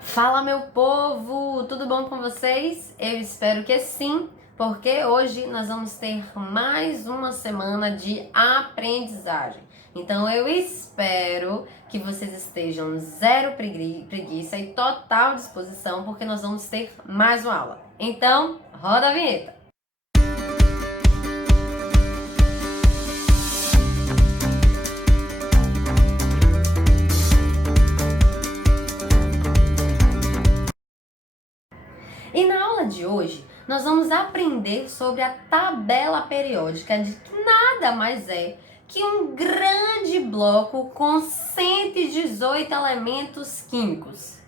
Fala, meu povo! Tudo bom com vocês? Eu espero que sim, porque hoje nós vamos ter mais uma semana de aprendizagem. Então eu espero que vocês estejam zero preguiça e total disposição, porque nós vamos ter mais uma aula. Então, roda a vinheta! E na aula de hoje, nós vamos aprender sobre a tabela periódica, de que nada mais é que um grande bloco com 118 elementos químicos.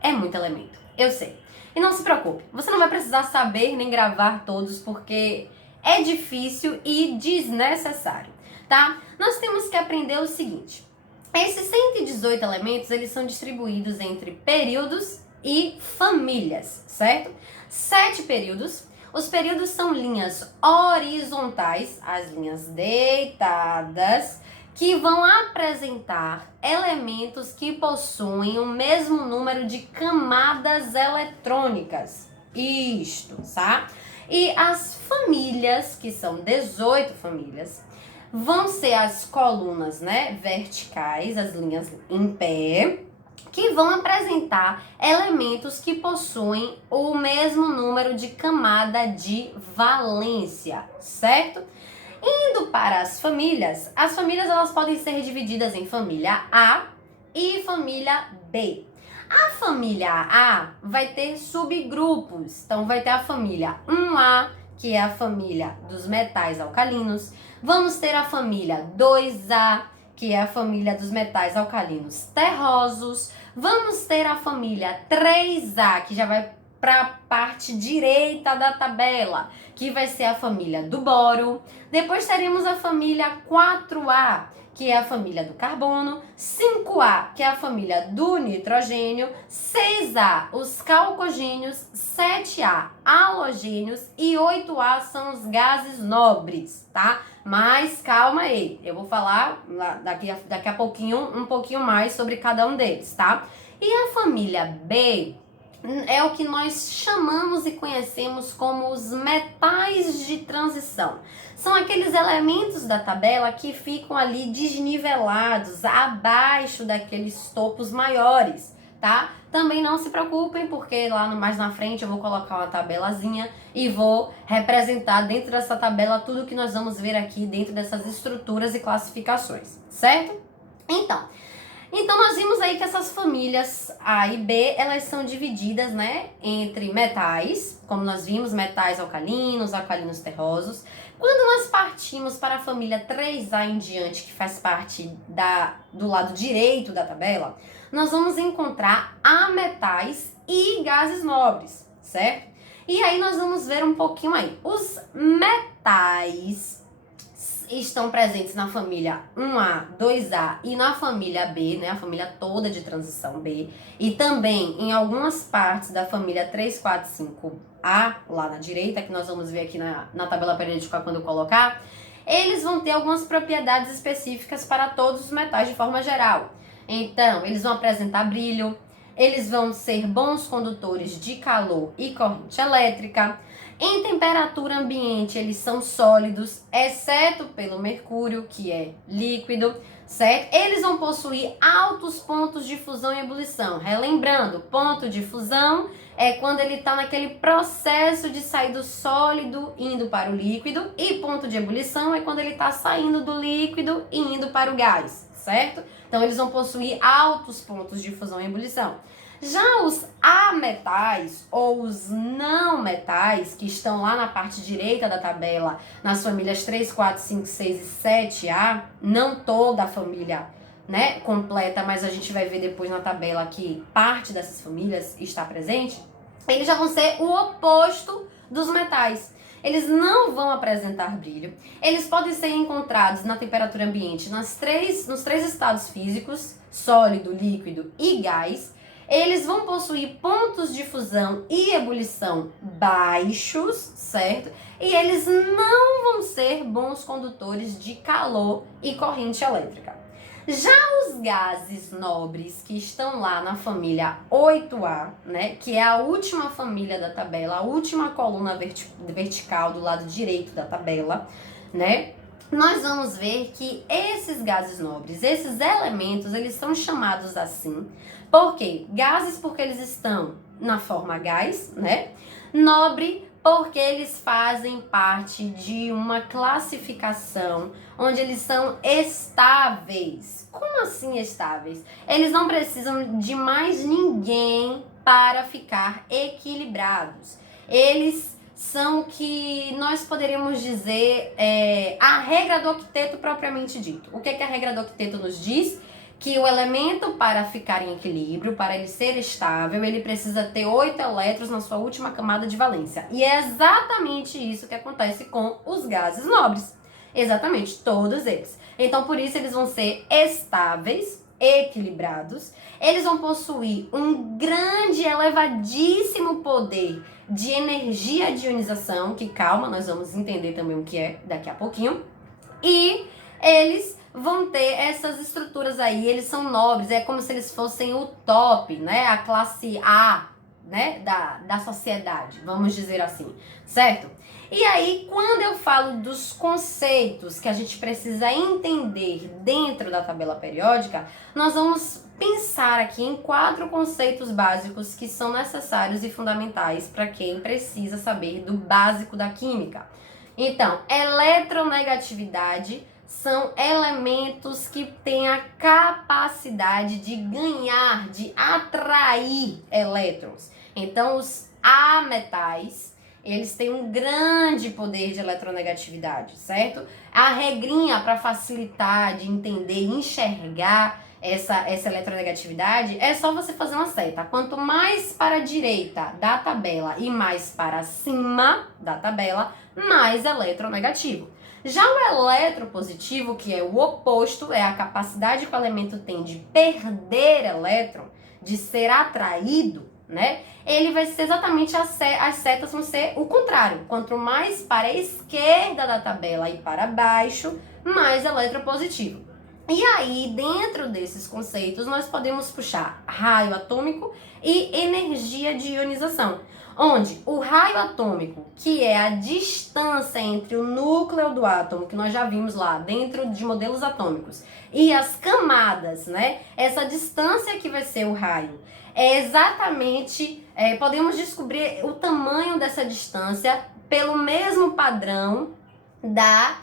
É muito elemento, eu sei. E não se preocupe, você não vai precisar saber nem gravar todos, porque é difícil e desnecessário, tá? Nós temos que aprender o seguinte: esses 118 elementos, eles são distribuídos entre períodos e famílias, certo? 7 períodos. Os períodos são linhas horizontais, as linhas deitadas, que vão apresentar elementos que possuem o mesmo número de camadas eletrônicas. Isto, tá? E as famílias, que são 18 famílias, vão ser as colunas, né, verticais, as linhas em pé, que vão apresentar elementos que possuem o mesmo número de camada de valência, certo? Indo para as famílias elas podem ser divididas em família A e família B. A família A vai ter subgrupos, então vai ter a família 1A, que é a família dos metais alcalinos. Vamos ter a família 2A, que é a família dos metais alcalinos terrosos. Vamos ter a família 3A, que já vai para a parte direita da tabela, que vai ser a família do boro. Depois teremos a família 4A, que é a família do carbono, 5A, que é a família do nitrogênio, 6A, os calcogênios, 7A, halogênios e 8A são os gases nobres, tá? Mas calma aí, eu vou falar daqui a pouquinho, um pouquinho mais sobre cada um deles, tá? E a família B é o que nós chamamos e conhecemos como os metais de transição. São aqueles elementos da tabela que ficam ali desnivelados, abaixo daqueles topos maiores, tá? Também não se preocupem, porque lá mais na frente eu vou colocar uma tabelazinha e vou representar dentro dessa tabela tudo que nós vamos ver aqui dentro dessas estruturas e classificações, certo? Então nós vimos aí que essas famílias A e B, elas são divididas, né, entre metais, como nós vimos, metais alcalinos, alcalinos terrosos. Quando nós partimos para a família 3A em diante, que faz parte do lado direito da tabela, nós vamos encontrar ametais e gases nobres, certo? E aí nós vamos ver um pouquinho aí. Os metais estão presentes na família 1A, 2A e na família B, né, a família toda de transição B, e também em algumas partes da família 3, 4, 5A, lá na direita, que nós vamos ver aqui na tabela periódica quando eu colocar. Eles vão ter algumas propriedades específicas para todos os metais de forma geral. Então, eles vão apresentar brilho, eles vão ser bons condutores de calor e corrente elétrica. Em temperatura ambiente, eles são sólidos, exceto pelo mercúrio, que é líquido, certo? Eles vão possuir altos pontos de fusão e ebulição. Relembrando, ponto de fusão é quando ele está naquele processo de sair do sólido indo para o líquido, e ponto de ebulição é quando ele está saindo do líquido e indo para o gás, certo? Então, eles vão possuir altos pontos de fusão e ebulição. Já os ametais ou os não metais, que estão lá na parte direita da tabela, nas famílias 3, 4, 5, 6 e 7A, não toda a família, né, completa, mas a gente vai ver depois na tabela que parte dessas famílias está presente, eles já vão ser o oposto dos metais. Eles não vão apresentar brilho. Eles podem ser encontrados na temperatura ambiente nos três estados físicos, sólido, líquido e gás. Eles vão possuir pontos de fusão e ebulição baixos, certo? E eles não vão ser bons condutores de calor e corrente elétrica. Já os gases nobres que estão lá na família 8A, né, que é a última família da tabela, a última coluna vertical do lado direito da tabela, né, nós vamos ver que esses gases nobres, esses elementos, eles são chamados assim, porque gases porque eles estão na forma gás, né, nobre porque eles fazem parte de uma classificação onde eles são estáveis. Como assim estáveis? Eles não precisam de mais ninguém para ficar equilibrados. Eles são o que nós poderíamos dizer a regra do octeto propriamente dito. O que a regra do octeto nos diz? Que o elemento, para ficar em equilíbrio, para ele ser estável, ele precisa ter 8 elétrons na sua última camada de valência. E é exatamente isso que acontece com os gases nobres. Exatamente, todos eles. Então, por isso, eles vão ser estáveis, equilibrados. Eles vão possuir um grande, elevadíssimo poder de energia de ionização, que calma, nós vamos entender também o que é daqui a pouquinho. E eles vão ter essas estruturas aí, eles são nobres, é como se eles fossem o top, né? A classe A, né? Da sociedade, vamos dizer assim, certo? E aí, quando eu falo dos conceitos que a gente precisa entender dentro da tabela periódica, nós vamos pensar aqui em 4 conceitos básicos que são necessários e fundamentais para quem precisa saber do básico da química. Então, eletronegatividade são elementos que têm a capacidade de ganhar, de atrair elétrons. Então, os ametais, eles têm um grande poder de eletronegatividade, certo? A regrinha para facilitar de entender e enxergar essa eletronegatividade é só você fazer uma seta. Quanto mais para a direita da tabela e mais para cima da tabela, mais eletronegativo. Já o eletropositivo, que é o oposto, é a capacidade que o elemento tem de perder elétron, de ser atraído, né? Ele vai ser exatamente, as setas vão ser o contrário. Quanto mais para a esquerda da tabela e para baixo, mais eletropositivo. E aí, dentro desses conceitos, nós podemos puxar raio atômico e energia de ionização, onde o raio atômico, que é a distância entre o núcleo do átomo, que nós já vimos lá dentro de modelos atômicos, e as camadas, né? Essa distância que vai ser o raio, é exatamente, podemos descobrir o tamanho dessa distância pelo mesmo padrão da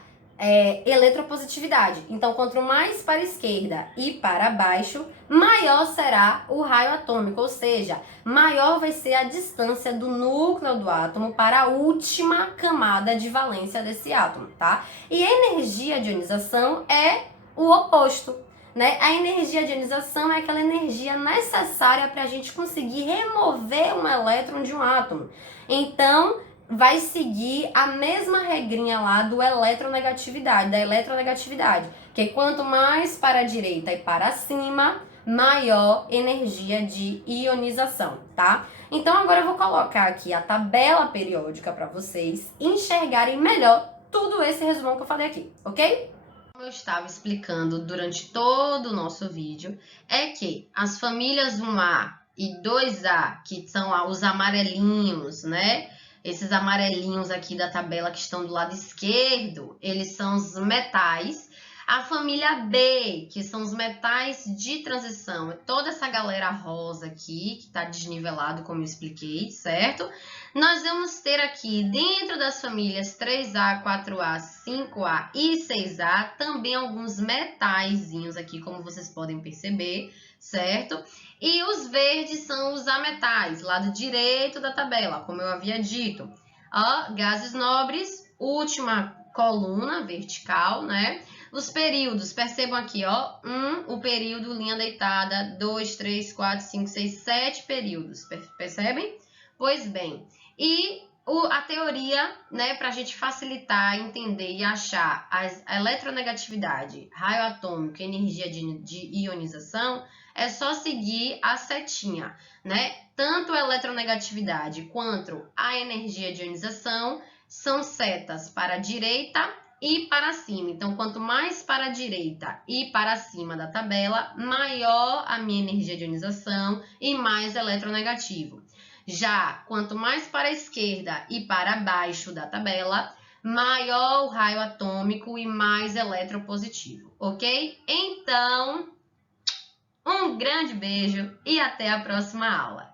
eletropositividade. Então, quanto mais para a esquerda e para baixo, maior será o raio atômico, ou seja, maior vai ser a distância do núcleo do átomo para a última camada de valência desse átomo, tá? E a energia de ionização é o oposto, né? A energia de ionização é aquela energia necessária para a gente conseguir remover um elétron de um átomo. Então, vai seguir a mesma regrinha lá da eletronegatividade, que quanto mais para a direita e para cima, maior energia de ionização, tá? Então agora eu vou colocar aqui a tabela periódica para vocês enxergarem melhor tudo esse resumão que eu falei aqui, ok? Como eu estava explicando durante todo o nosso vídeo, é que as famílias 1A e 2A, que são os amarelinhos, né? Esses amarelinhos aqui da tabela que estão do lado esquerdo, eles são os metais. A família B, que são os metais de transição, é toda essa galera rosa aqui, que está desnivelado, como eu expliquei, certo? Nós vamos ter aqui, dentro das famílias 3A, 4A, 5A e 6A, também alguns metaizinhos aqui, como vocês podem perceber, certo? E os verdes são os ametais, lado direito da tabela, como eu havia dito. Ó, gases nobres, última coluna vertical, né? Os períodos, percebam aqui, ó, o período, linha deitada, 2, 3, 4, 5, 6, 7 períodos, percebem? Pois bem, e a teoria, né, para a gente facilitar, entender e achar a eletronegatividade, raio atômico e energia de ionização, é só seguir a setinha, né? Tanto a eletronegatividade quanto a energia de ionização são setas para a direita e para cima. Então, quanto mais para a direita e para cima da tabela, maior a minha energia de ionização e mais eletronegativo. Já, quanto mais para a esquerda e para baixo da tabela, maior o raio atômico e mais eletropositivo, ok? Então, um grande beijo e até a próxima aula!